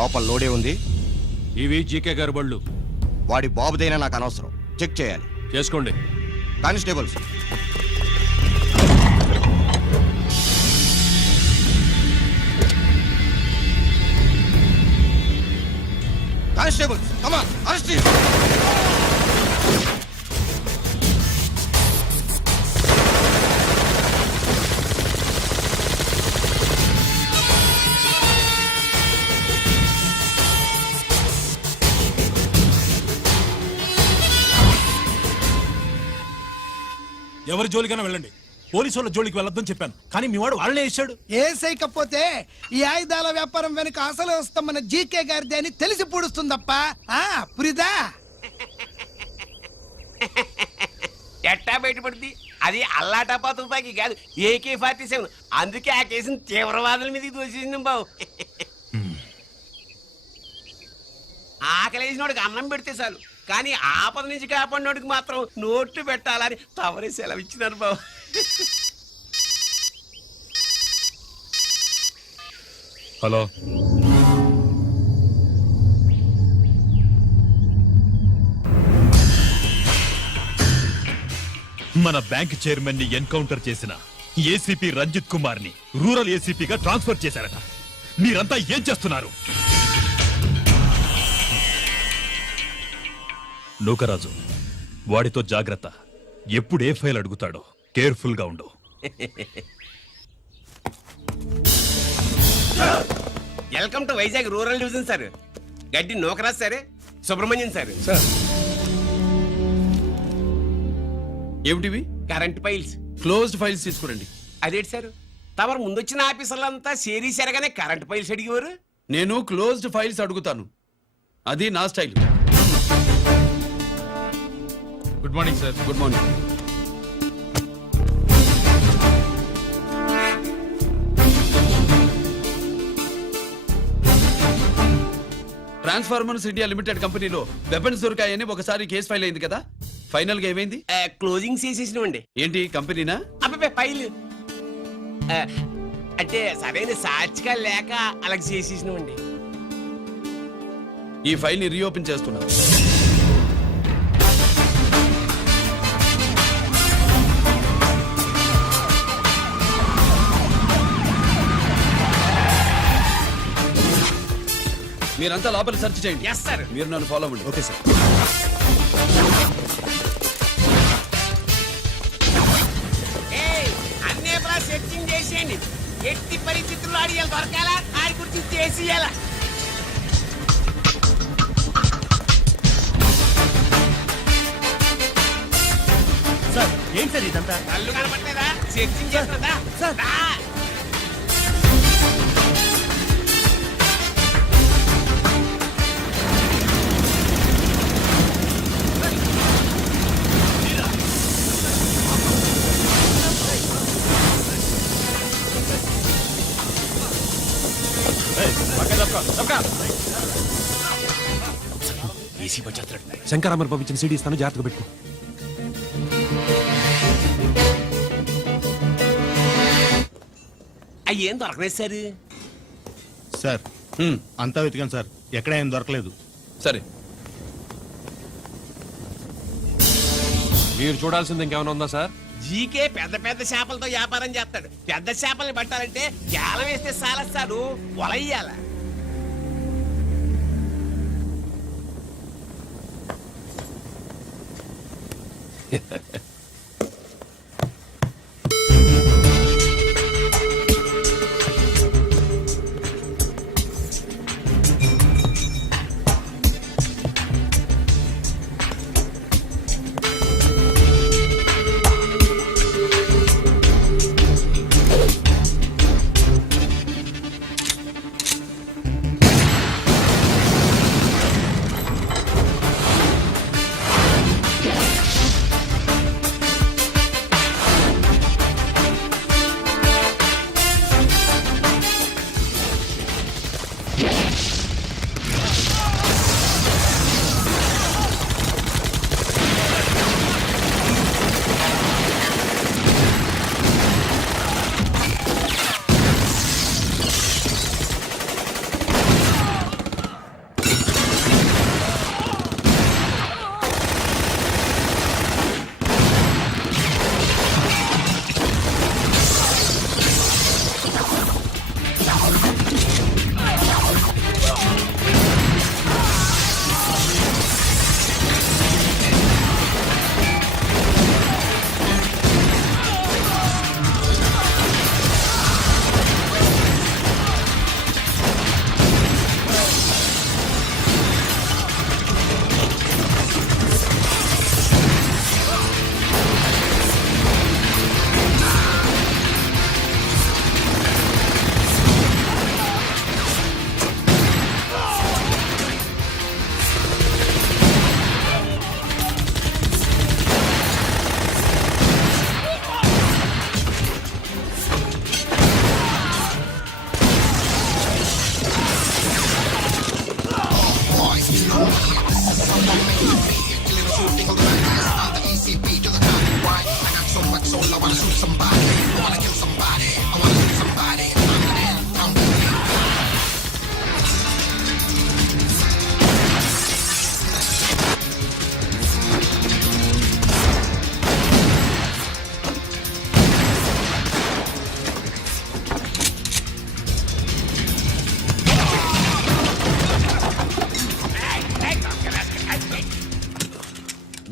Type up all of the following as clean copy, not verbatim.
లోపల లోడే ఉంది. ఇవి జీకే గారి బళ్ళు. వాడి బాబుదైనా నాకు అనవసరం. చెక్ చేయాలి. చేసుకోండి. Constables, constables, come on, arrest him. ఎవరి జోలికైనా వెళ్ళండి, పోలీసు వాళ్ళ జోలికి వెళ్ళొద్దని చెప్పాను, కానీ మీ వాడు వాళ్ళనే వేసాడు. ఏసైకపోతే ఈ ఆయుధాల వ్యాపారం వెనుక అసలు వస్తామన్న జీకే గారిది అని తెలిసి పూడుస్తుందప్ప. పురిదా ఎట్టా బయటపడుద్ది? అది అల్లాటపా తుపాకి కాదు, AK-47. అందుకే ఆ కేసుని తీవ్రవాదుల మీదకి దోషింది బాబు. ఆకలేసినోడికి అన్నం పెడితే చాలు, కానీ ఆపద నుంచి కాపాడినోడికి మాత్రం నోట్లు పెట్టాలని తవరే సెలవు ఇచ్చినారు బాబు. హలో, మన బ్యాంక్ చైర్మన్ ని ఎన్కౌంటర్ చేసిన ఏసీపీ రంజిత్ కుమార్ ని రూరల్ ఏసీపీగా ట్రాన్స్ఫర్ చేశారట. మీరంతా ఏం చేస్తున్నారు? నూకరాజు, వాడితో జాగ్రత్త. ఎప్పుడు ఏ ఫైల్ అడుగుతాడో కేర్ఫుల్ గా ఉండు. Welcome to Vizag rural division sir. Gaddi Nookaraj sir, Subrahmanyam sir. ఏమిటివి? Current files. క్లోజ్డ్ ఫైల్స్ తీసుకురండి. అదేంటి సార్, తమరు ముందొచ్చిన ఆఫీసర్లంతా సేరీసారగానే కరెంట్ ఫైల్స్ అడిగేవారు. నేను క్లోజ్డ్ ఫైల్స్ అడుగుతాను, అది నా style. Good morning sir. Good morning. Transformers India limited కంపెనీలో వెపన్స్ దొరికాయని ఒకసారి కేసు ఫైల్ అయింది కదా, ఫైనల్ గా ఏమైంది? క్లోజింగ్ చేసేసినవండి. ఏంటి కంపెనీనా? అబ్బాయి ఫైల్ అంటే సరైన సాక్షిగా లేక అలా చేసేసినవండి. ఈ ఫైల్ ని రీఓపెన్ చేస్తున్నా. మీరంతా లోపల సెర్చ్ చేయండి. Yes sir. మీరు నన్ను ఫాలో అవ్వండి. Okay sir. అన్నే సెర్చింగ్ చేసేయండి. ఎట్టి పరిస్థితుల్లో అడిగాలి దొరకాలా, ఆడి గురించి చేసేయాలా. సార్ ఏంటి సార్ ఇదంతా? కళ్ళు కనపడలేదా? సెర్చింగ్ చేస్తున్నదా? ఏసీ వచ్చేస్తాడు. శంకరామర్ పంపించిన సీడీ ఇస్తాను, జాగ్రత్తగా పెట్టు. అయ్యేం దొరకలేదు సార్. సార్ అంతా వెతికాను సార్, ఎక్కడ ఏం దొరకలేదు. సరే, మీరు చూడాల్సింది ఇంకేమైనా ఉందా సార్? జీకే పెద్ద పెద్ద చేపలతో వ్యాపారం చేస్తాడు. పెద్ద చేపల్ని పట్టాలంటే గాలం వేస్తే సాలస్తాడు, వలయ్యాల.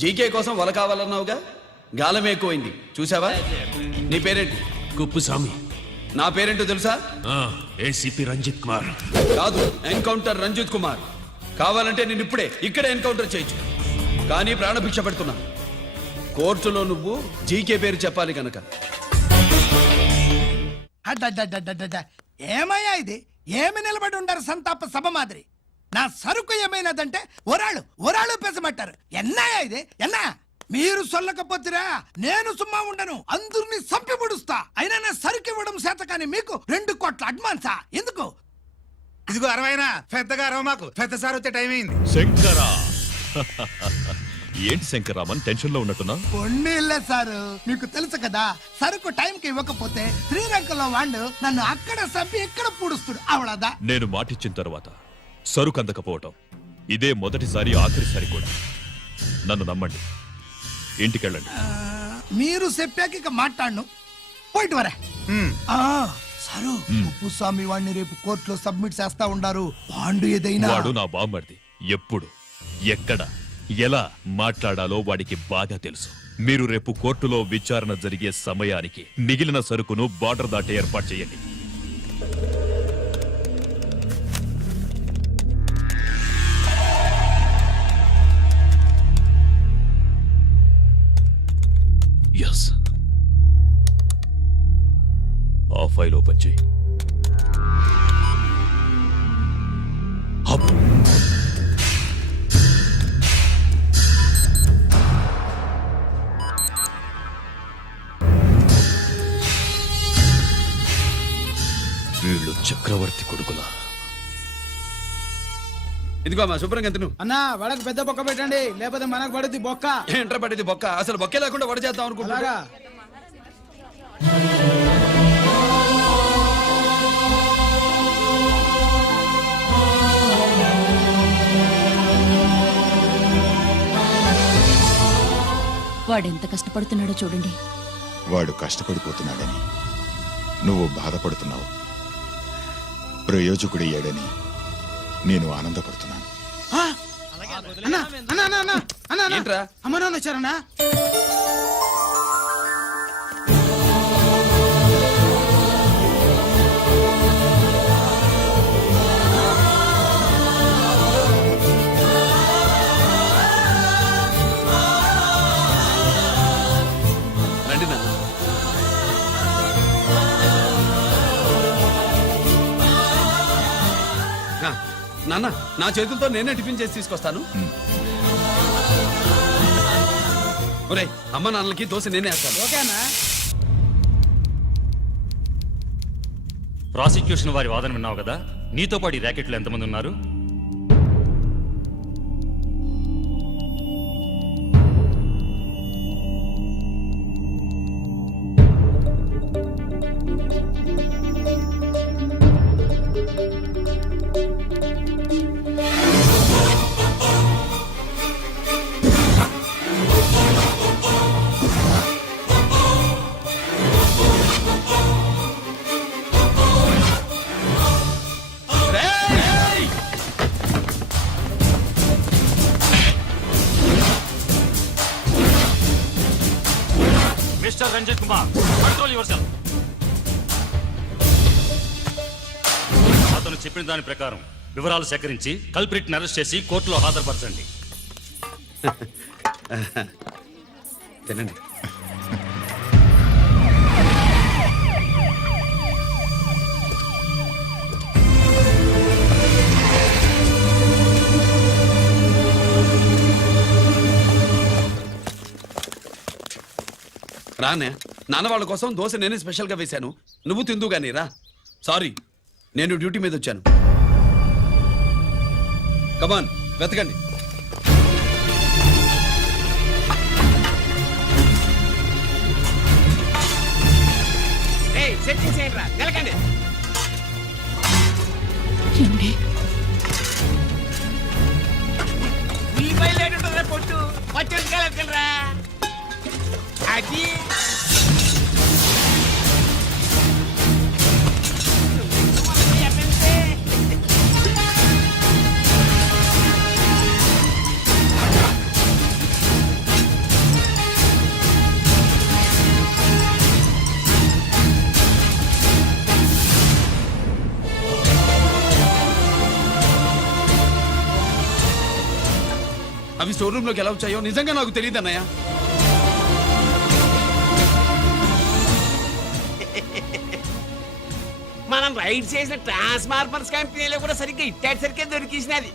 జీకే కోసం వల కావాలన్నావుగా గాలం ఎక్కువైంది చూసావా. నీ పేరేంటి? కుప్పుస్వామి. నా పేరేంటో తెలుసా? ఏసీపీ రంజిత్ కుమార్. కాదు, ఎన్కౌంటర్ రంజిత్ కుమార్. కావాలంటే నేను ఇప్పుడే ఇక్కడే ఎన్కౌంటర్ చేయొచ్చు, కానీ ప్రాణభిక్ష పెడుతున్నా. కోర్టులో నువ్వు జీకే పేరు చెప్పాలి కనుక. అడ్డడ్డడ్డడ్డడ్డ. ఏమయ్యా ఇది? ఏమి నిలబడి ఉండారు సంతాప సభ మాదిరి? నా సరుకు ఏమైనదంటే ఒరాళ్ళు పెసమంటారు. ఎన్నాయా ఇది? ఎన్నా మీరు సొల్లకపోతురా నేను సుమ్మా ఉండను, అందరినీ సంపి పొడుస్తా. అయినా నా సరుకు ఇవ్వడం చేత కానీ మీకు 2 కోట్ల అడ్వాన్సా? ఎందుకు? ఇదిగో 60 పెద్దగా అరవ మాకు, పెద్ద సార్ వచ్చే టైం అయింది. శంకరా ఏంటి శంకరామన్ టెన్షన్ లో ఉన్నట్టున్నా? పొన్నీళ్ళే సారు, మీకు తెలుసు కదా, సరుకు టైంకి ఇవ్వకపోతే శ్రీరంగంలో వాడు నన్ను అక్కడ సంపి ఇక్కడ పూడుస్తుడు. అవళదా నేను మాటిచ్చిన తరువాత సరుకు అందకపోవటం ఇదే మొదటిసారి, ఆఖరిసారి కూడా. నన్ను నమ్మండి, ఇంటికెళ్ళండి. మీరు చెప్పాక ఇక మాట్లాడను. పోయిట్ వరే. సరు ఉప్పుస్వామి వాడిని రేపు కోర్టులో సబ్మిట్ చేస్తా ఉండారు. వాండు ఏదైనా వాడు నా బామ్మర్ది. ఎప్పుడు, ఎక్కడ, ఎలా మాట్లాడాలో వాడికి బాగా తెలుసు. మీరు రేపు కోర్టులో విచారణ జరిగే సమయానికి మిగిలిన సరుకును బార్డర్ దాటి ఏర్పాటు చేయండి. ఎస్, ఆ ఫైల్ ఓపెన్ చేయి. అప్. వీళ్ళు చక్రవర్తి కొడుకులా? ఇదిగో మా శుభ్రంగా తిను. అన్నా వాళ్ళకి పెద్ద బొక్క పెట్టండి, లేకపోతే మనకు పడుద్ది బొక్క. ఏంట్రా పడేది బొక్క? అసలు బొక్కే లేకుండా వడ చేద్దాం అనుకుంటా. అలాగా వాడెంత కష్టపడుతున్నాడో చూడండి. వాడు కష్టపడిపోతున్నాడని నువ్వు బాధపడుతున్నావు, ప్రయోజకుడయ్యాడని నేను ఆనందపడుతున్నాను. అన్నా అన్నా అన్నా అన్నా అన్నా అన్నా. ఏంట్రా? అమ్మ నాన్న వచ్చారన్నా. రండి నాన్న. నాన్న, నా చేతులతో నేనే టిఫిన్ చేసి తీసుకొస్తాను. ఒరేయ్, అమ్మ నాన్నలకి దోశ నేనే వేస్తాను. ఓకే అన్నా. ప్రాసిక్యూషన్ వారి వాదన విన్నావు కదా. నీతో పాటు ఈ ర్యాకెట్లు ఎంతమంది ఉన్నారు? Mr Ranjit Kumar, control yourself. అతను చెప్పిన దాని ప్రకారం వివరాలు సేకరించి కల్ప్రిట్ అరెస్ట్ చేసి కోర్టులో హాజరుపరచండి. తినండి. రానే, నాన్న వాళ్ళ కోసం దోశ నేనే స్పెషల్గా వేశాను. నువ్వు తిందు గానీ రా. సారీ, నేను డ్యూటీ మీద వచ్చాను. కమాన్, వెతకండి. సెట్టింగ్ చేయండి రా, నిలకండి. ఉల్లిపాయలు ఏంటుంటుందిరా పొట్టు, పచ్చిమిరపకాయలు రా. అది అవి స్టోర్ రూమ్ లోకి ఎలా వచ్చాయో నిజంగా నాకు తెలియదు అన్నయ్య. మనం రైడ్ చేసిన ట్రాన్స్ఫార్మర్స్ కంపెనీలో కూడా సరిగ్గా ఇట్టాడు సరిగ్గా దొరికేసినది.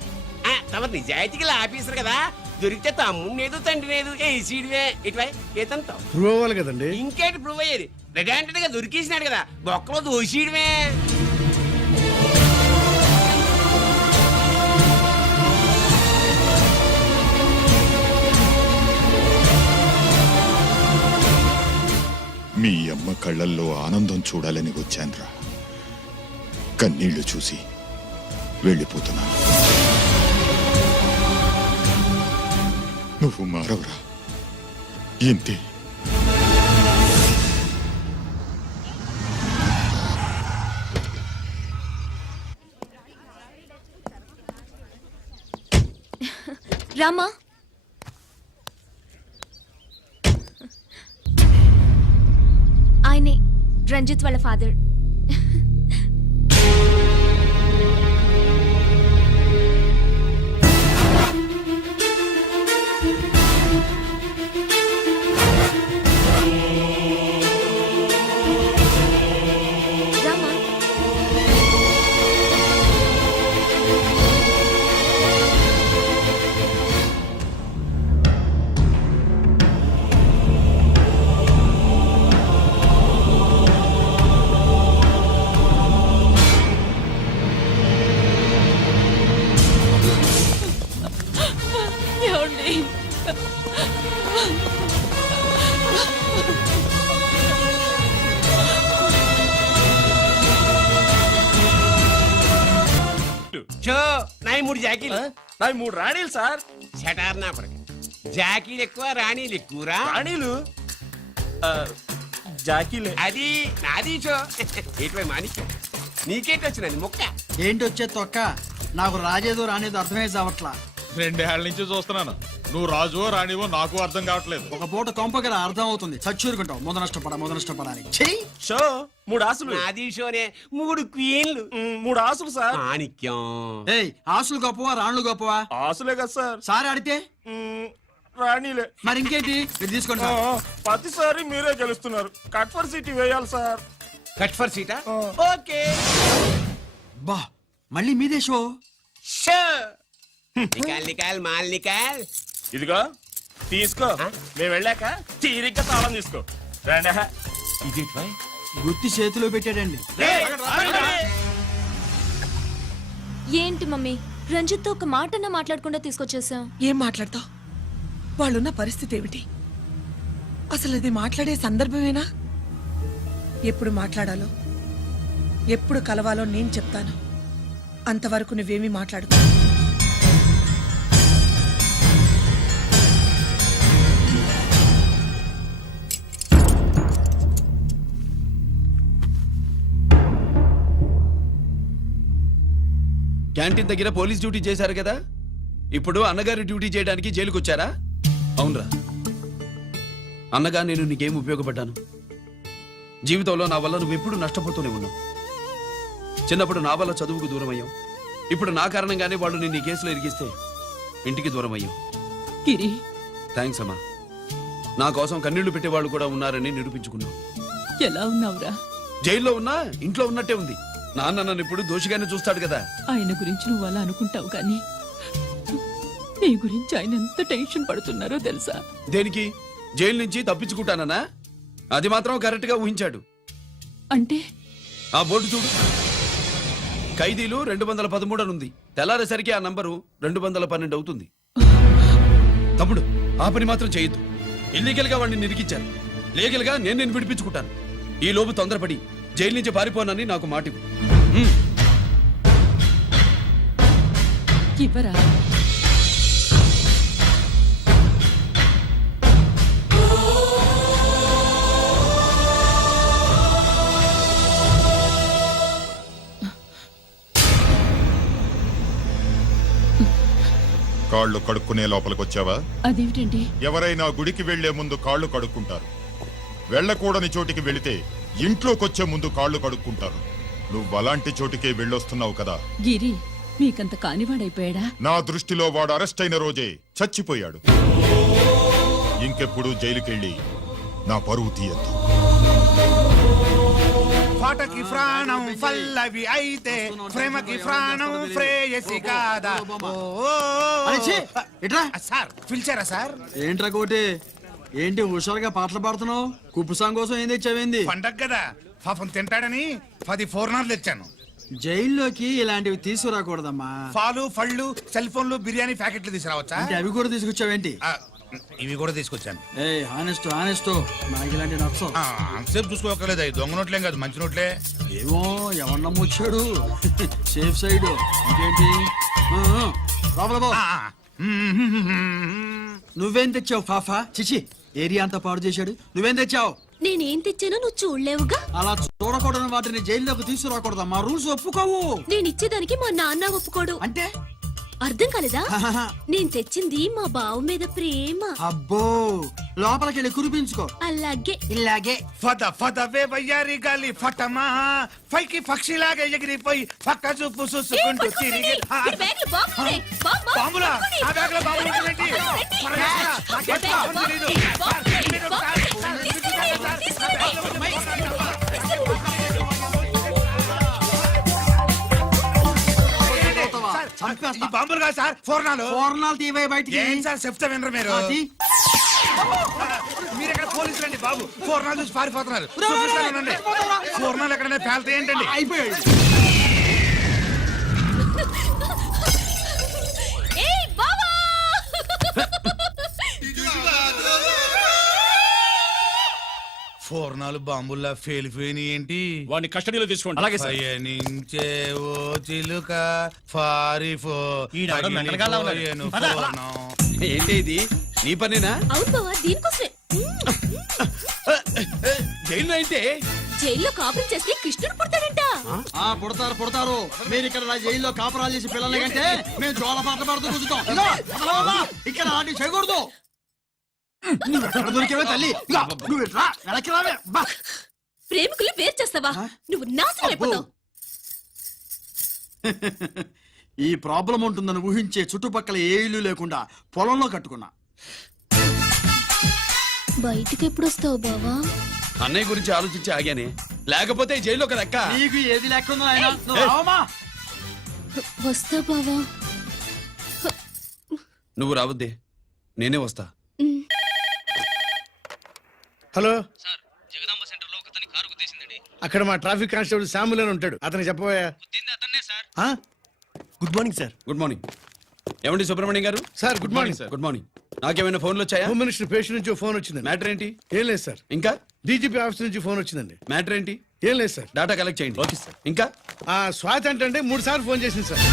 తమ నిజాయితీకి ఆఫీసర్ కదా, దొరికితే తమ్ముడు ఏదో తండ్రి ఏదో ఏసీడివే ఇటువై ఏతంతో ప్రూవ్ అవ్వాలి కదండి. ఇంకేటి ప్రూవ్ అయ్యేది? రెడ్ గా దొరికేసినాడు కదా, బొక్కలో దోషీయడమే. మీ అమ్మ కళ్ళల్లో ఆనందం చూడాలని వచ్చాన్రా. కన్నీళ్లు చూసి వెళ్ళిపోతున్నాను. నువ్వు మారవరా, ఇంతే. రామా, ఆయనే రంజిత్ వాళ్ళ ఫాదర్. రామా, చో నాయి 3 జాకీలు. నావి 3 రాణీలు సార్. షటార్ నా పడక. జాకీలు ఎక్కువ రాణీలు ఎక్కువరా? రాణీలు జాకీలే. అది నాది చో. ఏటివై మాణిక్యం, నీకేటి వచ్చినది మొక్క? ఏంటి వచ్చే తొక్క? నాకు రాజేదో రానేదో అర్థమే చావట్లా. 2 ఏళ్ల నుంచి చూస్తున్నాను. నువ్వు రాజువో రాణివో నాకు అర్థం కావట్లేదు. ఒక పూట కొంపగల అర్థం అవుతుంది. చచ్చూరుకుంటావు. మొద నష్టపడాలి. చెయ్యి షో 3 ఆసులు. నాది షోనే 3 క్వీన్లు. 3 ఆసులు సార్. మాణిక్యం. ఏయ్, ఆసులు గొప్పవా రాణులు గొప్పవా? ఆసులే కదా సార్. సారి ఆడితే రాణీలే. మరి ఇంకేంటి? మీరు తీసుకోండి సార్. ప్రతిసారి మీరే గెలుస్తున్నారు. కట్ ఫర్ సిటీ వేయాలి సార్. కట్ ఫర్ సీటా? ఓకే. బా, మళ్ళీ మీదే షో. షో నికాల్ నికాల్ మాల్ నికాల్. ఇదిగో తీసుకో. మేము వెళ్ళాక తీరిగ్గా తాళం తీసుకో. రండి. ఇది గుత్తి చేతిలో పెట్టాడండి. ఏంటి మమ్మీ, రంజిత్తో ఒక మాటన్నా మాట్లాడకుండా తీసుకొచ్చేసాం. ఏం మాట్లాడతావు? వాళ్ళున్న పరిస్థితి ఏమిటి? అసలు ఇది మాట్లాడే సందర్భమేనా? ఎప్పుడు మాట్లాడాలో, ఎప్పుడు కలవాలో నేను చెప్తాను. అంతవరకు నువ్వేమీ మాట్లాడుకో. క్యాంటీన్ దగ్గర పోలీస్ డ్యూటీ చేశారు కదా, ఇప్పుడు అన్నగారి డ్యూటీ చేయడానికి జైలుకి వచ్చారా? అవునరా అన్నగా, నేను నీకేం ఉపయోగపడ్డాను? జీవితంలో నా వల్ల నువ్వు ఎప్పుడు నష్టపోతూనే ఉన్నావు. చిన్నప్పుడు నా వల్ల చదువుకు దూరం అయ్యావు. ఇప్పుడు నా కారణంగానే వాళ్ళు నిన్ను ఈ కేసులో ఇరిగిస్తే ఇంటికి దూరం అయ్యావు. గిరి, థ్యాంక్స్ అమ్మా. నా కోసం కన్నీళ్లు పెట్టేవాళ్ళు కూడా ఉన్నారని నిరూపించుకున్నావు. ఎలా ఉన్నావురా? జైల్లో ఉన్నా ఇంట్లో ఉన్నట్టే ఉంది. నాన్న నన్ను ఇప్పుడు దోషిగానే చూస్తాడు కదా. ఆయన గురించి నువ్వు అలా అనుకుంటావు, కానీ నీ గురించి ఆయన ఎంత టెన్షన్ పడుతున్నారో తెలుసా? దేనికి? జైలు నుంచి తప్పించుకుంటానన్నా? అది మాత్రం కరెక్ట్ గా ఊహించాడు. అంటే ఆ బోర్డు చూడు, ఖైదీలు 213 అని ఉంది. తెల్లారేసరికి ఆ నంబరు 212 అవుతుంది. తమ్ముడు, ఆ పని మాత్రం చేయొద్దు. ఇల్లీగల్ గా వాడిని నిరికించారు. లీగల్ గా నేను విడిపించుకుంటాను. ఈ లోపు తొందరపడి జైలు నుంచి పారిపోనని నాకు మాట ఇవ్వు. ఇవ్వరా? కాళ్ళు కడుక్కునే లోపలికొచ్చావా? అదేమిటండి? ఎవరైనా గుడికి వెళ్లే ముందు కాళ్ళు కడుక్కుంటారు. వెళ్ళకూడని చోటికి వెళితే ఇంట్లోకొచ్చే ముందు కాళ్ళు కడుక్కుంటారు. నువ్వు అలాంటి చోటికే వెళ్ళొస్తున్నావు కదా. గిరి, మీకంత కానివాడైపోయాడా? నా దృష్టిలో వాడు అరెస్ట్ అయిన రోజే చచ్చిపోయాడు. ఇంకెప్పుడు జైలుకెళ్ళి నా పరువు తీయద్దు. పాటకి ప్రాణం పల్లవి అయితే ప్రేమకి ప్రాణం ప్రేయసి కాదా. సార్ పిలిచారా సార్? ఏంట్రా కోటి, ఏంటి హుషారుగా పాటలు పాడుతున్నావు? కుప్పు సాంగ్ కోసం ఏం తెచ్చావేంది? పండగ కదా పాపం తింటాడని 10 4 తెచ్చాను. జైల్లోకి ఇలాంటివి తీసుకురాకూడదమ్మా. పాలు పళ్ళు సెల్ ఫోన్లు బిర్యానీ ప్యాకెట్లు తీసుకురావచ్చా? అంటే అవి కూడా తీసుకొచ్చావేంటి? ఇవి కూడా తీసుకొచ్చాను. ఏ హానెస్ట్ హానెస్ట్, నాకు ఇలాంటి నచ్చవు. అంతసేపు చూసుకోకర్లేదు, అవి దొంగ నోట్లేం కాదు, మంచి నోట్లే. ఏమో ఎవరు నమ్మొచ్చాడు. Safe side. ఇంకేంటి? లోపల పో. నువ్వేం తెచ్చావు ఫాఫా? చిచి, ఏరియా అంతా పాడు చేశాడు. నువ్వేం తెచ్చావు? నేనేం తెచ్చానో నువ్వు చూడలేవుగా. అలా చూడకూడని వాటిని జైల్లోకి తీసుకురాకూడదు. మా రూల్స్ ఒప్పుకోవు. నేను ఇచ్చేదానికి మా నాన్న ఒప్పుకోడు. అంటే అర్థం కాలేదా? నేను తెచ్చింది మా బావు మీద ప్రేమ. అబ్బో, లోపలికి వెళ్ళి కురిపించుకో. అలాగే ఇలాగే ఫద ఫదవే వయ్యారి గాలి ఫటమా పైకి పక్షిలాగా ఎగిరిపోయి పక్క చూపు చూసుకుంటూ తిరిగి. బాంబులా? ఆ బ్యాగ్ లో బాంబులు ఉంటుందేంటి? ఈ బాంబులు కాదు సార్, ఫోర్నాలు. ఫోర్నాలు తీవే బయటికి. ఏం సార్ చెప్తా వినరు మీరు? మీరు ఎక్కడ పోలీసులు అండి బాబు? ఫోర్నాలు చూసి పారిపోతున్నారు. చూపిస్తానండి. ఫోర్నాలు ఎక్కడైనా పేల్తాయి ఏంటండి? అయిపోయాడు. ఫోర్నాలు బాంబుల్లా ఫేలిపోయినాయి ఏంటి? వాడిని కస్టడీలో తీసుకోండి. అలాగే సార్. పయనించే ఓ చిలుక పారిపో. ఏంటి ఇది? నీ పనేనా? అవును బావా, దీనికోసమే. జైల్లో అయితే జైల్లో కాపురం చేస్తే కృష్ణుడు పుడతాడంట. పుడతారు పుడతారు. మీరు ఇక్కడ నా జైల్లో కాపురాలు చేసి పిల్లల కంటే మేము జోల పాటలు పాడుతూ కూర్చుంటాం. ఇదిగో, అసలు బాబా, ఇక్కడ అలాంటివి చేయకూడదు. నువ్వు ఎక్కడ దొరికేవే తల్లి? ఇదిగో, నువ్వు ఇట్రా, వెనక్కి రావే. బా. ప్రేమికులు వేరు చేస్తావా? నువ్వు నాశనం అయిపోతావు. ఈ ప్రాబ్లం ఉంటుందని ఊహించే చుట్టుపక్కల ఏ ఇల్లు లేకుండా పొలంలో కట్టుకున్నా. బయటికి ఎప్పుడు వస్తావు బావా? అన్నయ్య గురించి ఆలోచించి ఆగానే, లేకపోతే ఈ జైల్లో ఒక లెక్క. నీకు ఏది లేకుండా ఆయన నువ్వు రావమ్మా. వస్తా బావా. నువ్వు రావద్దే, నేనే వస్తా. హలో సార్, జగదాంబ సెంటర్ లో ఒకతని కారు గుద్దేసిందండి. అక్కడ మా ట్రాఫిక్ కానిస్టేబుల్ శామ్యుల్ అని ఉంటాడు, అతను చెప్పబోయా. గుద్దింది అతన్నే sir. Good morning sir. Good morning. ఏమండి సుబ్రహ్మణ్యం గారు? Sir good morning sir. Good morning. నాకేమైనా ఫోన్లు వచ్చాయా? హోమ్ మినిస్టర్ పేషెంట్ నుంచి ఫోన్ వచ్చిందండి. మ్యాటర్ ఏంటి? ఏం లేదు సార్. ఇంకా డీజీపీ ఆఫీస్ నుంచి ఫోన్ వచ్చిందండి. మ్యాటర్ ఏంటి? ఏం లేదు సార్. డేటా కలెక్ట్ చేయండి. Okay sir. ఇంకా ఆ స్వాతి అంటే 3 సార్లు ఫోన్ చేసింది సార్.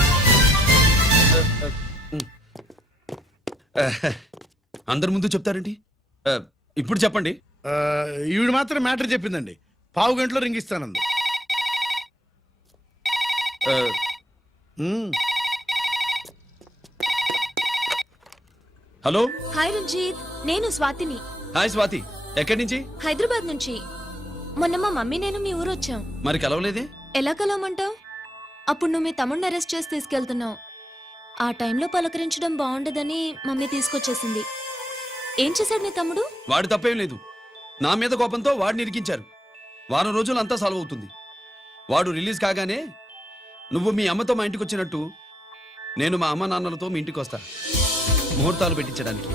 అందరి ముందు చెప్తారేంటి? ఇప్పుడు చెప్పండి. ఈవిడ మాత్రం మ్యాటర్ చెప్పిందండి. 15 గంటలో రింగ్ ఇస్తానంది. హలో. హాయ్ రంజిత్, నేను స్వాతిని. హాయ్ స్వాతి, ఎక్కడి నుంచి? హైదరాబాద్ నుంచి. మొన్న మా మమ్మీ నేను మీ ఊరు వచ్చాం. మరి కలవలేదే? ఎలా కలవమంటావు? అప్పుడు నువ్వు మీ తమ్ముడిని అరెస్ట్ చేసి తీసుకెళ్తున్నావు. ఆ టైంలో పలకరించడం బాగుండదని మమ్మీ తీసుకొచ్చేసింది. ఏం చేశాడు నీ తమ్ముడు? వాడు తప్పేం లేదు. నా మీద కోపంతో వాడిని ఇరికించారు. వారం రోజులు అంతా సాల్వ్ అవుతుంది. వాడు రిలీజ్ కాగానే నువ్వు మీ అమ్మతో మా ఇంటికి వచ్చినట్టు నేను మా అమ్మ నాన్నలతో మీ ఇంటికి వస్తా, ముహూర్తాలు పెట్టించడానికి.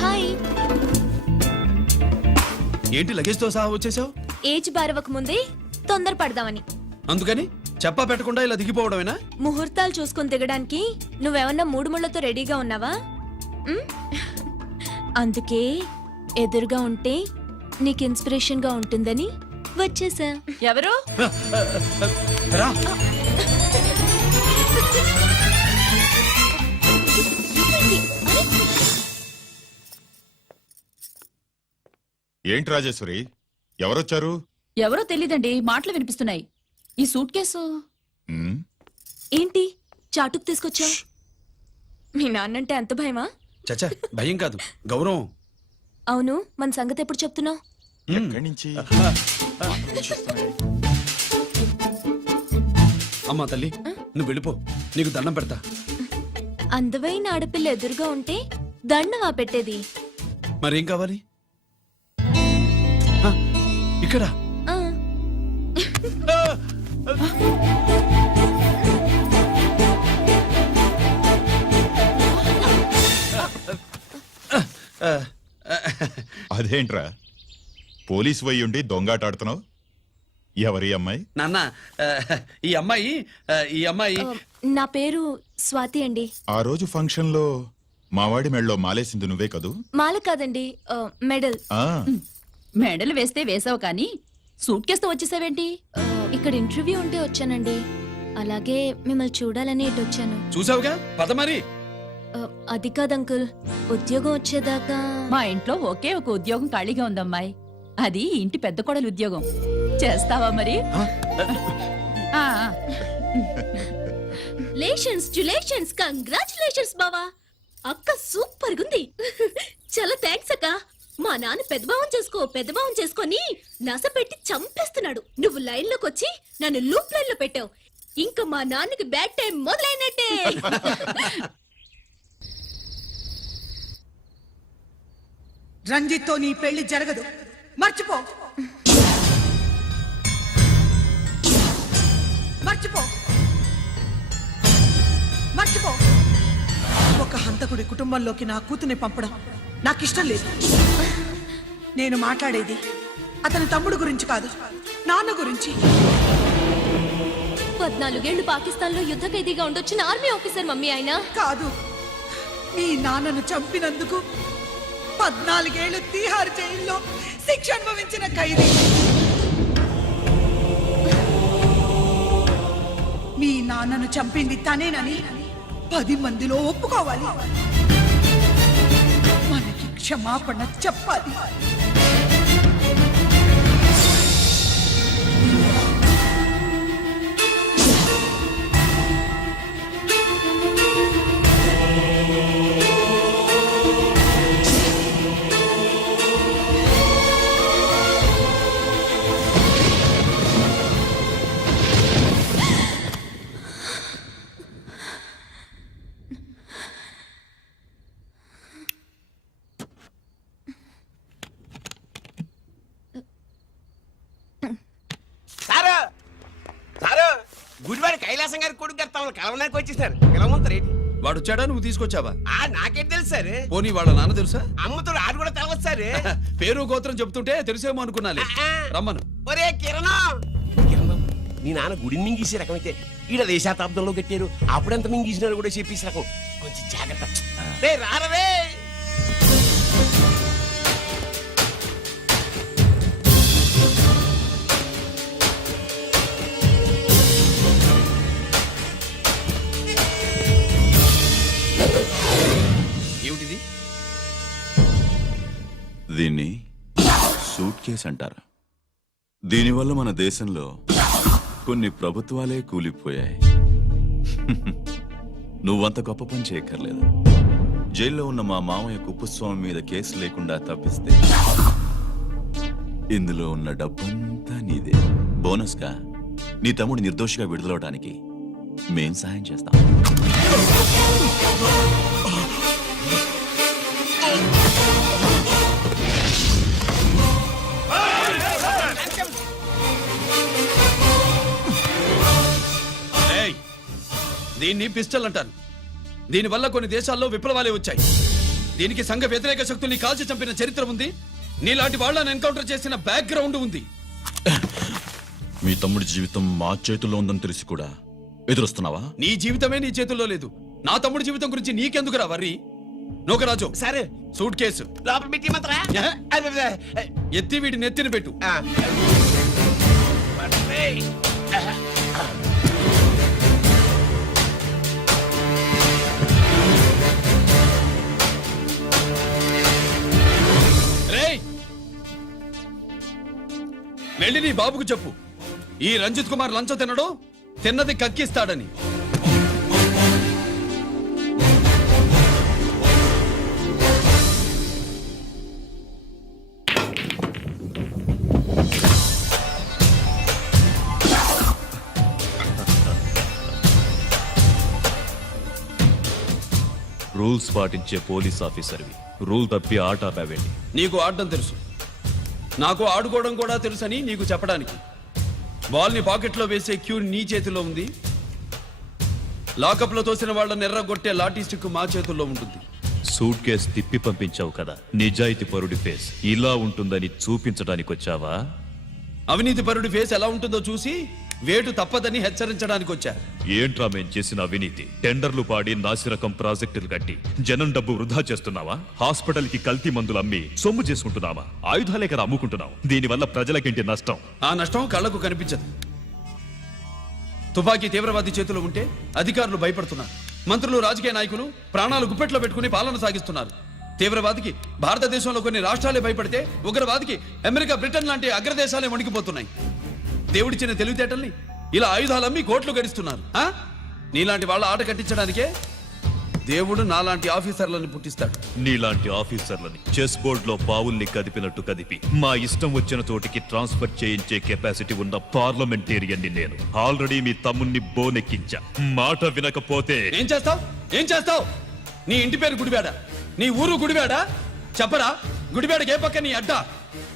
హాయ్. ఏంటి లగేజ్తో సహా వచ్చేసావు? ఏజ్ బారవక ముందే తొందర పడదామని. అందుకని చెప్పా పెట్టకుండా ఇలా దిగిపోవడమేనా? ముహూర్తాలు చూసుకొని దిగడానికి నువ్వేమన్నా 3 ముళ్ళతో రెడీగా ఉన్నావా? అందుకే ఎదురుగా ఉంటే నీకు ఇన్స్పిరేషన్ గా ఉంటుందని వచ్చేసా. ఎవరు? రా. అరే, ఏంటి రాజేశ్వరి ఎవరొచ్చారు? ఎవరో తెలీదండి, మాటలు వినిపిస్తున్నాయి. ఈ సూట్ కేసు ఉమ్, ఏంటి చాటుకు తీసుకొచ్చా? మీ నాన్నంటే అంత భయమా? చచ్చా భయం కాదు, గౌరవం. అవును, మన సంగతి ఎప్పుడు చెప్తున్నావు? ఎక్కడి నుంచి? అమ్మా తల్లి, నువ్వు వెళ్ళిపో, నీకు దండం పెడతా. అందమైన ఆడపిల్ల ఎదురుగా ఉంటే దండవా పెట్టేది? మరేం కావాలి? ఆ, ఇక్కడ ఆ, అదేంట్రా పోలీస్ వై ఉండి దొంగాటాడుతున్నావు? ఎవరి అమ్మాయి? నాన్న, ఈ అమ్మాయి నా పేరు స్వాతి అండి. ఆ రోజు ఫంక్షన్ లో మావాడి మెళ్ళలో మాలేసింది నువ్వే కదూ? మాల కాదండి, మెడల్. ఆ, మెడలు వేస్తే వేసావు కానీ సూట్ కేసుతో వచ్చేసావేంటి? ఇక్కడ ఇంటర్వ్యూ ఉంటే వచ్చానండి. అలాగే మిమ్మల్ని చూడాలని ఇటు వచ్చాను. చూసావుగా, పద మరి. అది కాదు అంకుల్, ఉద్యోగం వచ్చేదాకా. మా ఇంట్లో ఒకే ఒక ఉద్యోగం ఖాళీగా ఉందమ్మాయి, అది ఇంటి పెద్ద కోడలు ఉద్యోగం. చేస్తావా మరి? ఆ, లేషన్స్ కంగ్రాచులేషన్స్ బావా. అక్క సూపర్ గుంది. చాలా థ్యాంక్స్ అక్క. మా నాన్న పెద్ద భావం చేసుకొని నస పెట్టి చంపేస్తున్నాడు. నువ్వు లైన్ లోకి వచ్చి నన్ను లూప్ లైన్ లో పెట్టావు. ఇంకా మా నాన్నకి బ్యాడ్ టైం మొదలైనట్టే. రంజిత్తో నీ పెళ్లి జరగదు, మర్చిపో. మర్చిపో మర్చిపో. ఒక హంతకుడి కుటుంబంలోకి నా కూతుర్ని పంపడం నాకిష్టం లేదు. నేను మాట్లాడేది అతని తమ్ముడు గురించి కాదు, నాన్న గురించి. 14 ఏళ్లు పాకిస్తాన్ లో యుద్ధ ఖైదీగా ఉండొచ్చిన ఆర్మీ ఆఫీసర్ మమ్మీ ఆయన. కాదు, మీ నాన్నను చంపినందుకు 14 ఏళ్లు తీహార్ జైల్లో శిక్ష అనుభవించిన ఖైదీ. మీ నాన్నను చంపింది తనేనని 10 మందిలో ఒప్పుకోవాలి. మనకి క్షమాపణ చెప్పాలి. గుడివాడి కైలాసం గారి కొడుకు గారు తమను కలవడానికి వచ్చేసారు. పిలవమంటారు. వాడు వచ్చాడా, నువ్వు తీసుకొచ్చావా? నాకేం తెలుసు సార్. పోనీ వాళ్ళ నాన్న తెలుసా? అమ్మతో ఆడు కూడా తెలవచ్చు సార్. పేరు గోత్రం చెప్తుంటే తెలిసేమో అనుకున్నాలే. రమ్మను. ఒరే కిరణం, నీ నాన్న గుడిని మింగేసే రకమైతే ఈడ దేశాతాబ్దంలో కట్టారు. అప్పుడెంత మింగేసినారు కూడా చెప్పేసి రకం. కొంచెం జాగ్రత్త. రే రారవే. ఏమిటిది? దీన్ని సూట్ కేస్ అంటారు. దీనివల్ల మన దేశంలో కొన్ని ప్రభుత్వాలే కూలిపోయాయి. నువ్వంత గొప్ప పని చేయక్కర్లేదు. జైల్లో ఉన్న మా మామయ్య కుప్పస్వామి మీద కేసు లేకుండా తప్పిస్తే ఇందులో ఉన్న డబ్బంతా నీదే. బోనస్గా నీ తమ్ముడు నిర్దోషిగా విడుదలవడానికి మేం సాయం చేస్తాం. దీన్ని పిస్టల్ అంటారు. దీనివల్ల కొన్ని దేశాల్లో విప్లవాలే వచ్చాయి. దీనికి సంఘ వ్యతిరేక శక్తుల్ని కాల్చి చంపిన చరిత్ర ఉంది. నీలాంటి వాళ్ళని ఎన్కౌంటర్ చేసిన బ్యాక్గ్రౌండ్ ఉంది. మీ తమ్ముడి జీవితం మా చేతుల్లో ఉందని తెలిసి కూడా ఎదురొస్తున్నావా? నీ జీవితమే నీ చేతుల్లో లేదు. నా తమ్ముడి జీవితం గురించి నీకెందుకురా వర్రి? నోకరాజు, సరే సూట్ కేసు లోపల పెట్టి మంత్రా. ఎత్తి వీడి నెత్తిన పెట్టు. వెళ్ళి నీ బాబుకు చెప్పు, ఈ రంజిత్ కుమార్ లంచం తినడు, తిన్నది కక్కిస్తాడని. రూల్స్ పాటించే పోలీస్ ఆఫీసర్వి రూల్ తప్పి ఆట ఆపావేంటి? నీకు ఆడడం తెలుసు, నాకు ఆడుకోవడం కూడా తెలుసని నీకు చెప్పడానికి. బాల్ని పాకెట్లో వేసే క్యూ నీ చేతిలో ఉంది, లాకప్లో తోసిన వాళ్ళని ఎర్రగొట్టే లాఠీ స్టిక్ మా చేతుల్లో ఉంటుంది. సూట్ కేస్ తిప్పి పంపించావు కదా, నిజాయితీ పరుడి ఫేస్ ఇలా ఉంటుందని చూపించడానికి వచ్చావా? అవినీతి పరుడి ఫేస్ ఎలా ఉంటుందో చూసి వేటు తప్పదని హెచ్చరించడానికి వచ్చా. ఏంట్రా మేం చేసిన అవినీతి? టెండర్లు పాడి నాసిరకం ప్రాజెక్టులు కట్టి జనం డబ్బు వృధా చేస్తున్నావా? హాస్పిటల్ కి కల్తీ మందులు అమ్మి సొమ్ము చేసుకుంటున్నావా? ఆయుధాలే కదా అమ్ముకుంటున్నావు. దీనివల్ల ప్రజలకేంటి నష్టం? ఆ నష్టం కళ్లకు కనిపించదు. తుపాకీ తీవ్రవాది చేతిలో ఉంటే అధికారులు భయపడుతున్నారు, మంత్రులు రాజకీయ నాయకులు ప్రాణాలు గుప్పెట్లో పెట్టుకుని పాలన సాగిస్తున్నారు. తీవ్రవాదికి భారతదేశంలో కొన్ని రాష్ట్రాలే భయపడితే ఉగ్రవాదికి అమెరికా, బ్రిటన్ లాంటి అగ్రదేశాలే వణికిపోతున్నాయి. దేవుడిచ్చిన తెలివితేటల్ని ఇలా ఆయుధాలమ్మి కోట్లు గడిస్తున్నారు. నీలాంటి వాళ్ళ ఆట కట్టించడానికే దేవుడు నాలాంటి ఆఫీసర్లను పుట్టిస్తాడు. నీలాంటి ఆఫీసర్లని చెస్ బోర్డ్ లో పావుల్ని కదిపినట్టు కదిపి మా ఇష్టం వచ్చిన చోటికి ట్రాన్స్ఫర్ చేయించే కెపాసిటీ ఉన్న పార్లమెంటేరియన్ ని నేను. ఆల్రెడీ మీ తమ్ముణ్ణి బోనెక్కించా. మాట వినకపోతే ఏం చేస్తావు? ఏం చేస్తావు? నీ ఇంటి పేరు గుడివాడ, నీ ఊరు గుడివాడ. చెప్పరా, గుడివాడకి ఏ పక్క నీ అడ్డ?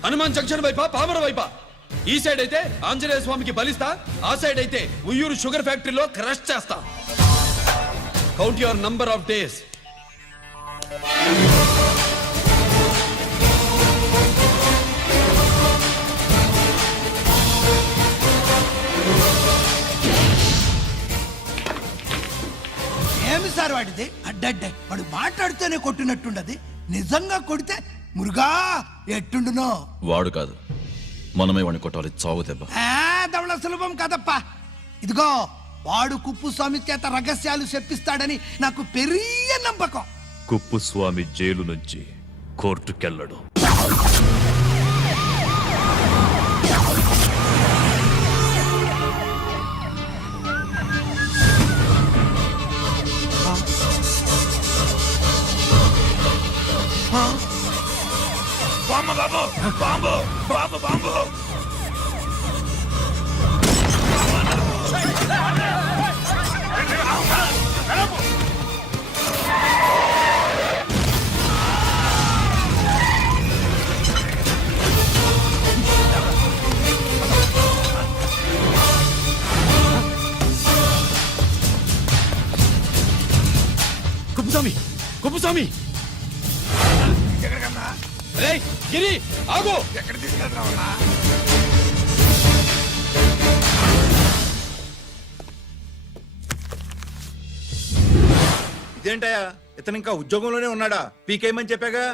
హనుమాన్ జంక్షన్ వైపా, పామర వైపా? ఈ సైడ్ అయితే ఆంజనేయ స్వామికి బలిస్తా, ఆ సైడ్ అయితే ఉయ్యూరు షుగర్ ఫ్యాక్టరీలో క్రష్ చేస్తా. Count your number of days. ఏమి సార్ వాడిది? అడ్డడ్డే వాడు మాట్లాడితేనే కొట్టినట్టుండది, నిజంగా కొడితే మురుగా ఎట్టుండునో. వాడు కాదు, మనమే వాడిని కొట్టాలి, చావు దెబ్బ. దవళ సులభం కదప్పా. ఇదిగో వాడు కుప్పుస్వామి చేత రహస్యాలు చెప్పిస్తాడని నాకు పెరియ నమ్మకం. కుప్పుస్వామి జైలు నుంచి కోర్టుకెళ్ళడు. బాంబు బాబు, bomb bomb bomb. Kuppuswamy, Kuppuswamy! ఎక్కడికన్నా? రేయ్ గిరి, ఆగు! ఎక్కడ తీసుకెళ్తున్నావన్నా? ఇదేంటయ్యా, ఇతను ఇంకా ఉద్యోగంలోనే ఉన్నాడా? పీకేయమని చెప్పాగా.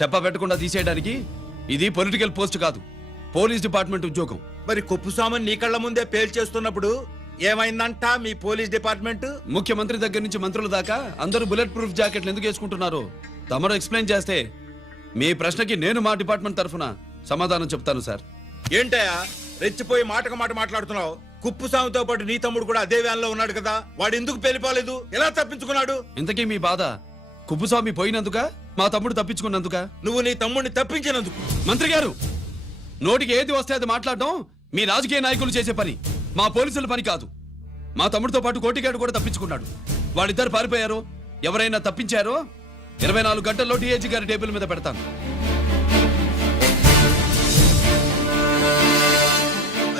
చెప్ప పెట్టకుండా తీసేయడానికి ఇది పొలిటికల్ పోస్ట్ కాదు, పోలీస్ డిపార్ట్మెంట్ ఉద్యోగం. మరి కుప్పుస్వామిని నీ కళ్ళ ముందే పేల్చేస్తున్నప్పుడు ఏమైందంట మీ పోలీస్ డిపార్ట్మెంట్? ముఖ్యమంత్రి దగ్గర నుంచి మంత్రుల దాకా అందరూ బుల్లెట్ ప్రూఫ్ జాకెట్లు ఎందుకు వేసుకుంటున్నారు తమరు ఎక్స్ప్లెయిన్ చేస్తే మీ ప్రశ్నకి నేను మా డిపార్ట్మెంట్ తరఫున సమాధానం చెప్తాను సార్. ఏంటయ్యా రెచ్చిపోయి మాటకు మాట మాట్లాడుతున్నావు? కుప్పుస్వామితో పాటు నీ తమ్ముడు కూడా అదే వ్యాన్ లో ఉన్నాడు కదా, వాడు ఎందుకు పెళ్లిపోలేదు? ఎలా తప్పించుకున్నాడు? ఇంతకీ మీ బాధ కుప్పుస్వామి పోయినందుక, మా తమ్ముడు తప్పించుకున్నందుక? నువ్వు నీ తమ్ముడిని తప్పించినందుకు. మంత్రి గారు, నోటికి ఏది వస్తే అది మాట్లాడడం మీ రాజకీయ నాయకులు చేసే పని, మా పోలీసుల పని కాదు. మా తమ్ముడితో పాటు కోటిగాడు కూడా తప్పించుకున్నాడు. వాళ్ళిద్దరు పారిపోయారు. ఎవరైనా తప్పించారో 24 గంటల్లో డిఐజీ గారి టేబుల్ మీద పెడతాను.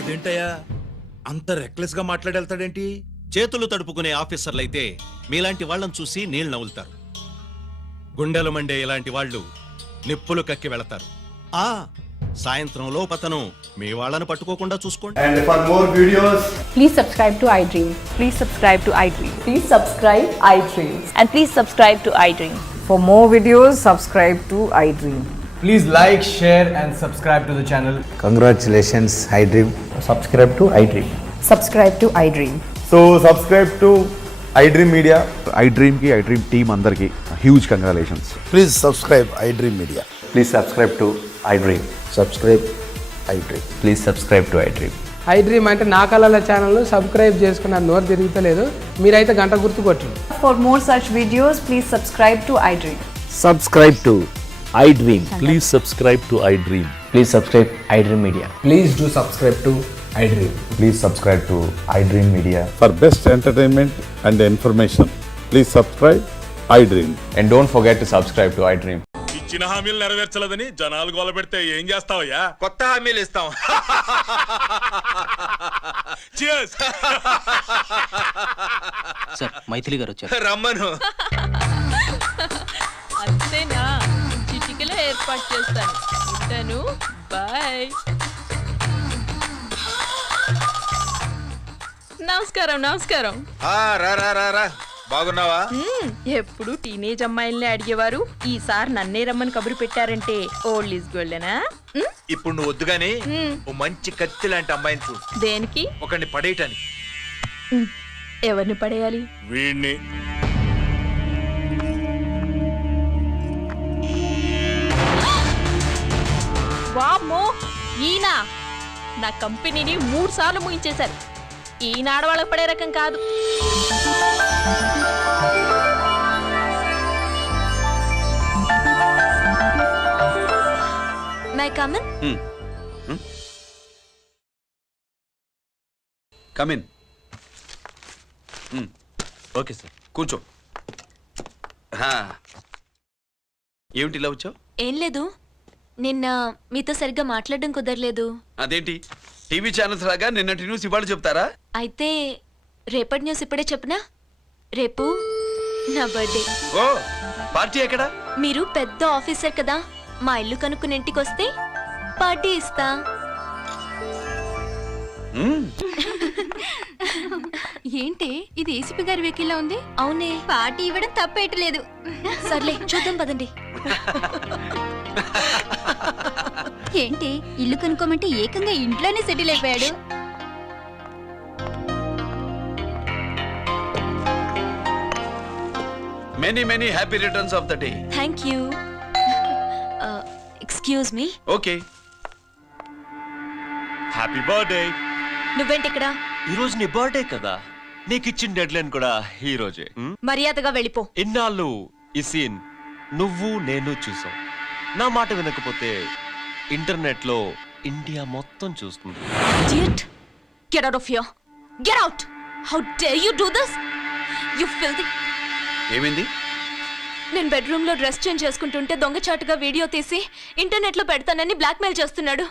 అదేంటయ్యా అంత రెక్లెస్ గా మాట్లాడేళ్తాడేంటి? చేతులు తడుపుకునే ఆఫీసర్లైతే మీలాంటి వాళ్ళని చూసి నీళ్ళు నవ్వులుతారు. గుండెలు మండే ఇలాంటి వాళ్ళు నిప్పులు కక్కి వెళతారు. సాయంత్రం లోపతను మీ వాళ్ళను పట్టుకోకుండా చూసుకోండి. And for more videos, Please subscribe to iDream. Please subscribe to iDream. Please subscribe iDream. And please subscribe to iDream. for more videos, subscribe to iDream. Please like, share and subscribe to the channel. Congratulations, iDream. Subscribe to iDream. Subscribe to iDream. So subscribe to iDream Media. iDream team andarki huge congratulations. Please subscribe iDream Media. Please subscribe to iDream. Subscribe iDream. Please subscribe to iDream. iDream అంటే నా కళల channel subscribe చేసుకున్న నోరు తిరుగుతలేదు. మీరైతే గంట గుర్తు కొట్టండి. For more such videos please subscribe to iDream. Subscribe to iDream. Please subscribe to iDream. Please subscribe iDream Media. Please do subscribe to iDream. Please subscribe to iDream Media. For best entertainment and information please subscribe iDream. And don't forget to subscribe to iDream. ఇచ్చిన హామీలు నెరవేర్చలేదని జనాలు గోల పెడితే ఏం చేస్తావయ్యా? కొత్త హామీలు ఇస్తాం. Cheers. Sir Maithili గారు వచ్చారు. రమ్మను. అంతేనా? చిటికలో ఏర్పాటు చేస్తాను. ఉంటాను. బాయ్. నమస్కారం. నమస్కారం. రా రా రా రా. బాగున్నావా? ఎప్పుడు టీనేజ్ అమ్మాయిల్ని అడిగేవారు, ఈసారి నన్నే రమ్మని కబురు పెట్టారంటే ఓల్డ్ ఈజ్ గోల్డెనా? ఇప్పుడు నువ్వు వద్దుగాని ఓ మంచి కత్తి లాంటి అమ్మాయిని చూడు. దేనికి? ఒకరిని పడేయటానికి. ఎవరిని పడేయాలి? వీణ్ణి. వామ్మో, ఈయన నా కంపెనీని 3 సార్లు ముగించేశారు. ఈయన ఆడవాళ్ళకి పడే రకం కాదు. My come on. Come in. Okay sir. కూర్చో. హా. ఏమిటి ఇలా వచ్చావు? ఏం లేదు, నిన్న మీతో సరిగ్గా మాట్లాడడం కుదరలేదు. అదేంటి టీవీ ఛానల్స్ లాగా నిన్నటి న్యూస్ ఇవాళ చెప్తారా? అయితే రేపటి న్యూస్ ఇప్పుడే చెప్పనా? రేపు నా బర్త్డే. ఓ, పార్టీ ఎక్కడా? మీరు పెద్ద ఆఫీసర్ కదా, మా ఇల్లు కనుక్కుని ఇంటికి వస్తే పార్టీ ఇస్తా. ఏంటి ఇది? ఏసీపీ గారి వెహికల్లా ఉంది. అవునే, పార్టీ ఇవ్వడం తప్పేయట్లేదు. సర్లే చూద్దాం పదండి. ఏంటి ఇల్లు కనుక్కోమంటే ఏకంగా ఇంట్లోనే సెటిల్ అయిపోయాడు. Many many happy returns of the day. Thank you. Excuse me. Okay. Happy birthday. నువ్వేంటి ఇక్కడ? ఈ రోజు నీ బర్త్డే కదా, నీకు ఇచ్చిన డెడ్ లైన్ కూడా ఈ రోజే. మర్యాదగా వెళ్ళిపో. ఇన్నాళ్ళు ఈ సీన్ నువ్వు నేను చూసాం. నా మాట వినకపోతే ఇంటర్నెట్ లో ఇండియా మొత్తం చూస్తుంది. Idiot! Get out of here! Get out! How dare you do this? You filthy! ఏమైంది? నేను బెడ్రూమ్ లో డ్రెస్ చేంజ్ చేసుకుంటుంటే దొంగచాటుగా వీడియో తీసి ఇంటర్నెట్ లో పెడతానని బ్లాక్మెయిల్ చేస్తున్నాడు.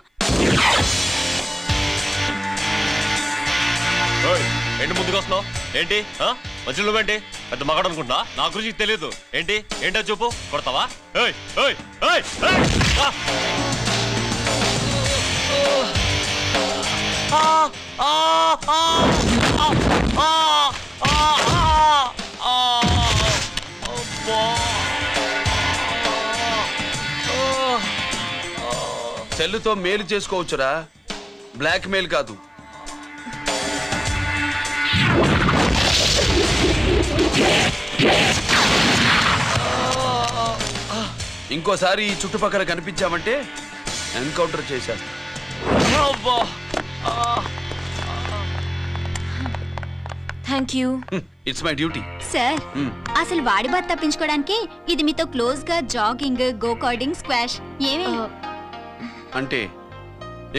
ఏంటి ముందుకు వస్తున్నావు? ఏంటి మధ్యలో నువ్వేంటి పెద్ద మగాడు అనుకుంటా? నా గురించి తెలియదు ఏంటి? ఏంటో చూపు. కొడతావా? ఏయ్ ఏయ్ ఏయ్ ఏయ్! సెల్లుతో మేలు చేసుకోవచ్చురా, బ్లాక్ మెయిల్ కాదు. ఇంకోసారి ఈ చుట్టుపక్కల కనిపించామంటే ఎన్కౌంటర్ చేసేస్తా. Thank you. It's my duty. Sir, అసలు వాడి బాధ తప్పించుకోవడానికి ఇది మీతో క్లోజ్ గా జాగింగ్, గో కార్డింగ్, స్క్వాష్ ఏమే? అంటే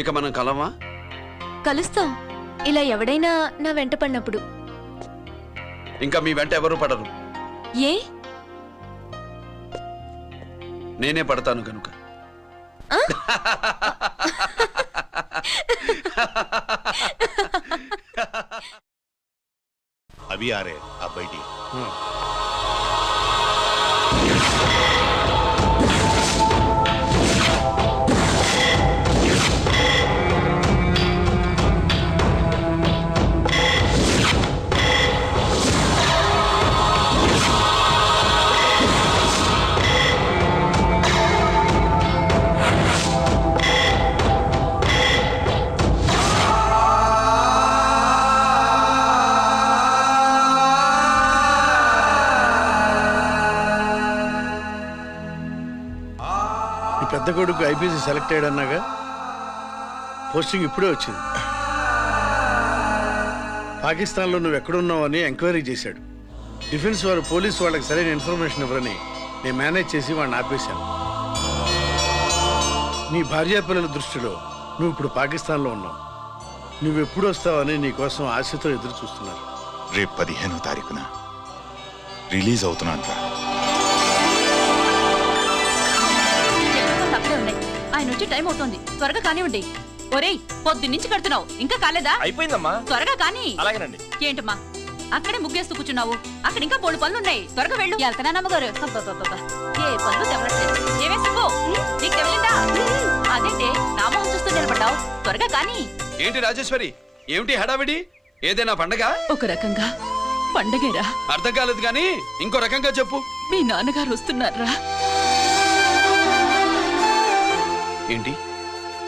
ఇక మనం కలవా? కలుస్తాం, ఇలా ఎవడైనా నా వెంట పడినప్పుడు. ఇంకా మీ వెంట ఎవరు పడరు. ఏ? నేనే పడతాను కనుక. अभी आ रहे आप बैठिए। పెద్ద కొడుకు ఐపీసీ సెలెక్ట్ అయ్యాడన్నాగా, పోస్టింగ్ ఇప్పుడే వచ్చింది. పాకిస్తాన్లో నువ్వు ఎక్కడున్నావు అని ఎంక్వైరీ చేశాడు. డిఫెన్స్ వారు పోలీసు వాళ్ళకి సరైన ఇన్ఫర్మేషన్ ఇవ్వరని నేను మేనేజ్ చేసి వాడిని ఆపేశాను. నీ భార్యా పిల్లల దృష్టిలో నువ్వు ఇప్పుడు పాకిస్తాన్లో ఉన్నావు. నువ్వు ఎప్పుడు వస్తావని నీ కోసం ఆశతో ఎదురు చూస్తున్నారు. రేపు 15వ తారీఖున రిలీజ్ అవుతున్నాను రా. అక్కడే ఉన్నాయి. ఆయన వచ్చి టైం అవుతోంది, త్వరగా కానివ్వండి. ఒరేయ్, పొద్దున్నుంచి కడుతున్నావు, ఇంకా కాలేదా? అయిపోయిందమ్మా. త్వరగా కానీ. అలాగేనండి. ఏంటమ్మా అక్కడే ముగ్గేస్తూ కూర్చున్నావు? అక్కడ ఇంకా 3 పనులున్నాయి, త్వరగా వెళ్ళు. వెళ్తానా నమ్మగారు? అబ్బబ్బబ్బబ్బా, ఏ పనులు తెవరట్లేదు. ఏమే సుబ్బు, నీకు తెవలిందా? అదేంటే నా మొహం చూస్తూ నిలబడ్డావు, త్వరగా కానీ. ఏంటి రాజేశ్వరి, ఏమిటి హడావిడి? ఏదైనా పండగ? ఒక రకంగా పండగేరా. అర్థం కాలేదు కానీ ఇంకో రకంగా చెప్పు. మీ నాన్నగారు వస్తున్నారా? ఏంటి,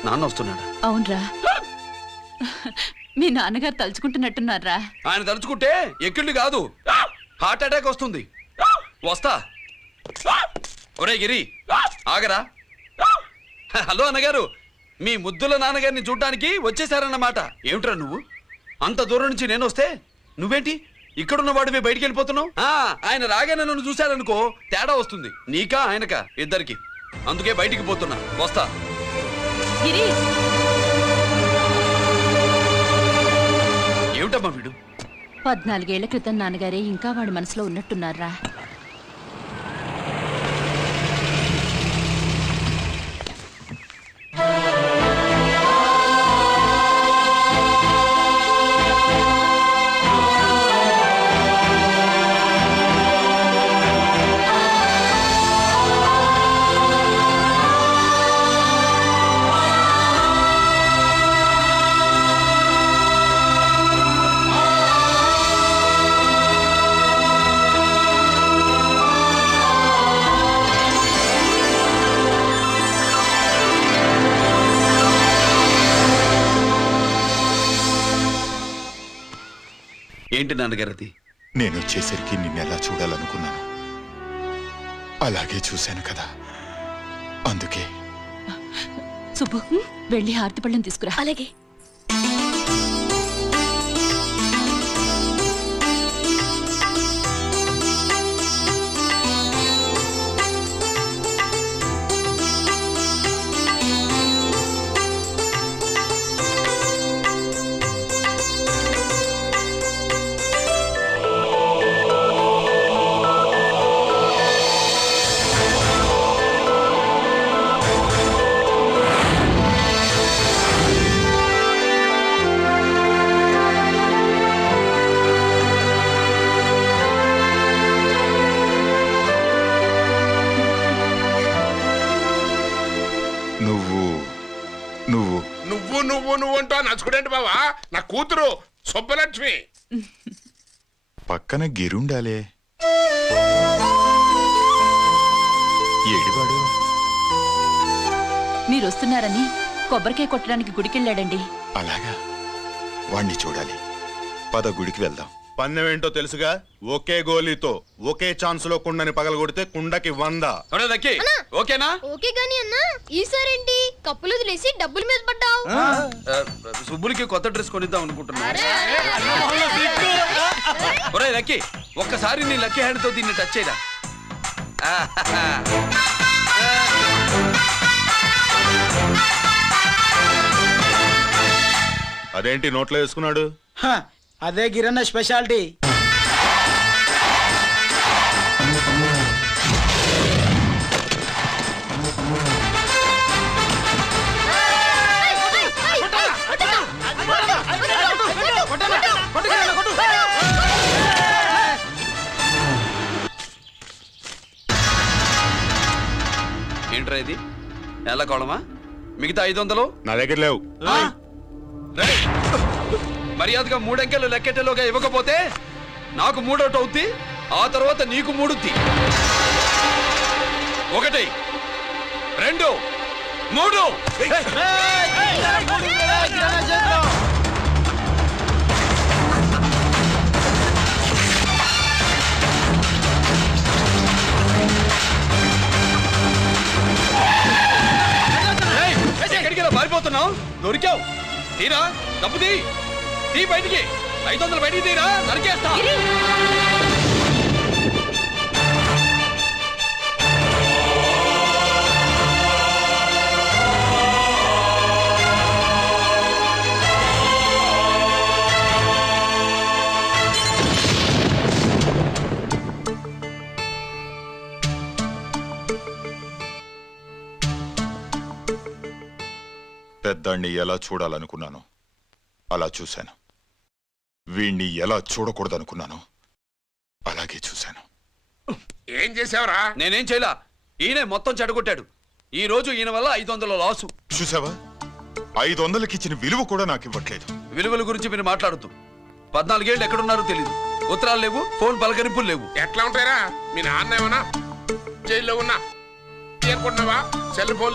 నాన్న వస్తున్నాడా? అవునరా, మీ నాన్నగారు తలుచుకుంటున్నట్టున్నారా? ఆయన తలుచుకుంటే ఎక్కిళ్ళు కాదు, హార్ట్ అటాక్ వస్తుంది. వస్తా. ఒరే గిరి, ఆగరా. హలో అన్నగారు, మీ ముద్దుల నాన్నగారిని చూడ్డానికి వచ్చేసారన్నమాట. ఏమిట్రా నువ్వు, అంత దూరం నుంచి నేను వస్తే నువ్వేంటి ఇక్కడున్న వాడివి బయటికి వెళ్ళిపోతున్నావు? ఆయన రాగానే నన్ను చూశారనుకో తేడా వస్తుంది, నీకా ఆయనకా ఇద్దరికి. అందుకే బయటికి పోతున్నా, వస్తా. గిరి, ఏమిటమ్మా వీడు? 14 ఏళ్ల క్రితం నాన్నగారే ఇంకా వాడి మనసులో ఉన్నట్టున్నారా? ఏంటి నాన్నగారు అది? నేను వచ్చేసరికి నిన్నెలా చూడాలనుకున్నాను, అలాగే చూశాను కదా, అందుకే. సుబ్బు, వెళ్ళి హారతి పళ్ళని తీసుకురా. అలాగే. నువ్వు అంటూ నచ్చుకుడేంటి బావా, నా కూతురు సుబ్బలక్ష్మి. పక్కన గిరుండాలే, ఏడివాడు? మీరు వస్తున్నారని కొబ్బరికాయ కొట్టడానికి గుడికెళ్ళాడండి. అలాగా, వాణ్ణి చూడాలి. పద గుడికి వెళ్దాం. పన్నెం ఏంటో తెలుసుగా, ఒకే గోలీతో ఒకే ఛాన్స్ లో కుండని పగలగొడితే కుండకి 100. ఓకేనా? ఓకే గాని అన్నా, ఈసారేంటి కప్పులు వదిలేసి డబ్బుల మీద పడ్డావు? సుబ్బులకి కొత్త డ్రెస్ కొనిద్దాం అనుకుంటున్నా. ఒరే లక్కీ, ఒక్కసారి నీ లక్కీ హ్యాండ్ తో దీన్ని టచ్ చేయరా. అదేంటి నోట్లో వేసుకున్నాడు? అదే గిరన్న స్పెషాలిటీ. ఏంట్రా ఇది, ఎలా కోళమా? మిగతా 500 నా దగ్గర లేవు. మర్యాదగా 3 అంకెలు లెక్కెట్టలోగా ఇవ్వకపోతే నాకు 3 అవుద్ది, ఆ తర్వాత నీకు 3. 1 2 3. తీరా డబ్బు తీ బయటికి 500 బయటికి తీరా నరికేస్తా పెద్దాన్ని ఎలా చూడాలనుకున్నాను అలా చూశాను. వీణ్ణి ఎలా చూడకూడదనుకున్నాను అలాగే చూశాను. ఏం చేసావురా? నేనేం చేయలా, ఈయనే మొత్తం చెడగొట్టాడు. ఈ రోజు ఈయన వల్ల 500 లాసు. చూసావా, 500కి ఇచ్చిన విలువ కూడా నాకు ఇవ్వట్లేదు. విలువల గురించి మీరు మాట్లాడుతూ 14 ఏళ్ళు ఎక్కడున్నారో తెలీదు. ఉత్తరాలు లేవు, ఫోన్ పలకరింపులు లేవు. ఎట్లా ఉంటారా? మీ నాన్న ఏమన్నా జైల్లో ఉన్నా పేర్కొన్నావా? Cell phone